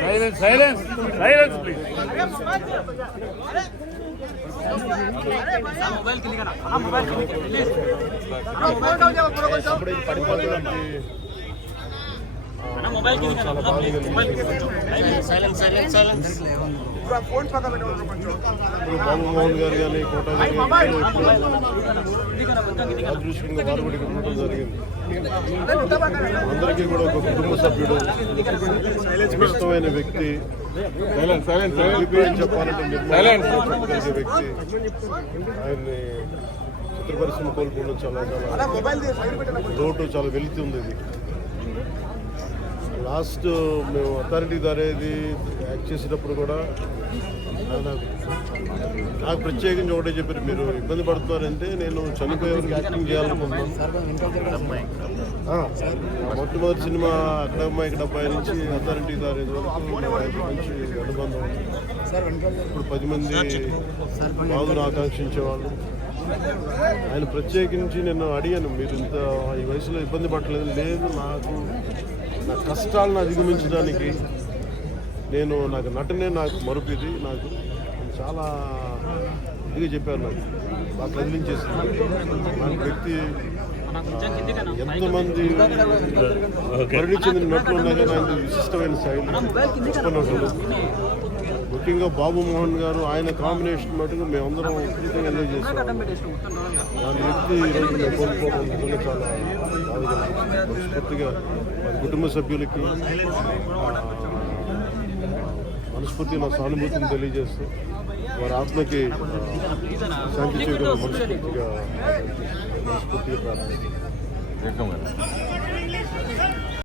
Silence silence silence please mobile mobile ఇప్పుడు బాబుమోహన్ గారు కానీ కోట గారు అదృష్టంగా వారు జరిగింది. అందరికీ కూడా ఒక కుటుంబ సభ్యుడు ఇష్టమైన వ్యక్తి. చెప్పాలంటే వ్యక్తి. ఆయన్ని చిత్ర పరిశ్రమ కోల్పోవడం చాలా చాలా లోటు చాలా వెలితి ఉంది ఇది. లాస్ట్ మేము అథారిటీ దారేది యాక్ట్ చేసేటప్పుడు కూడా నాకు ప్రత్యేకించి ఒకటే చెప్పారు మీరు ఇబ్బంది పడుతున్నారంటే నేను చనిపోయేవారికి యాక్టింగ్ చేయాలనుకుంటున్నాను. మొట్టమొదటి సినిమా అక్కడ అమ్మాయి ఇక్కడ అబ్బాయి నుంచి అథారిటీ దారేది వరకు మంచి అనుబంధం. ఇప్పుడు పది మంది బాధను ఆకాంక్షించేవాళ్ళు. ఆయన ప్రత్యేకించి నేను అడిగాను మీరు ఇంత ఈ వయసులో ఇబ్బంది పడలేదు లేదు నాకు నా కష్టాలను అధిగమించడానికి నేను నాకు నటనే నాకు మరుపిది నాకు చాలా ఇదిగా చెప్పారు నాకు. బాగా కదిలించేసింది నాకు వ్యక్తి ఎంతమంది మరణి చెందిన నటులు ఉన్నా కానీ ఆయన విశిష్టమైన శైలి. గొప్ప నటులు ముఖ్యంగా బాబు మోహన్ గారు ఆయన కాంబినేషన్ మటుకు మేమందరం విపరీతంగా ఎంజాయ్ చేస్తాం దాని వ్యక్తి ఈరోజు మేము కోల్పోవడం చాలా బాధ కలిగించింది. మనస్ఫూర్తిగా వారి కుటుంబ సభ్యులకి మనస్ఫూర్తి నా సానుభూతిని తెలియజేస్తూ వారి ఆత్మకి శాంతి చేయడం మనస్ఫూర్తిగా మనస్ఫూర్తిగా ప్రార్థిస్తున్నాను.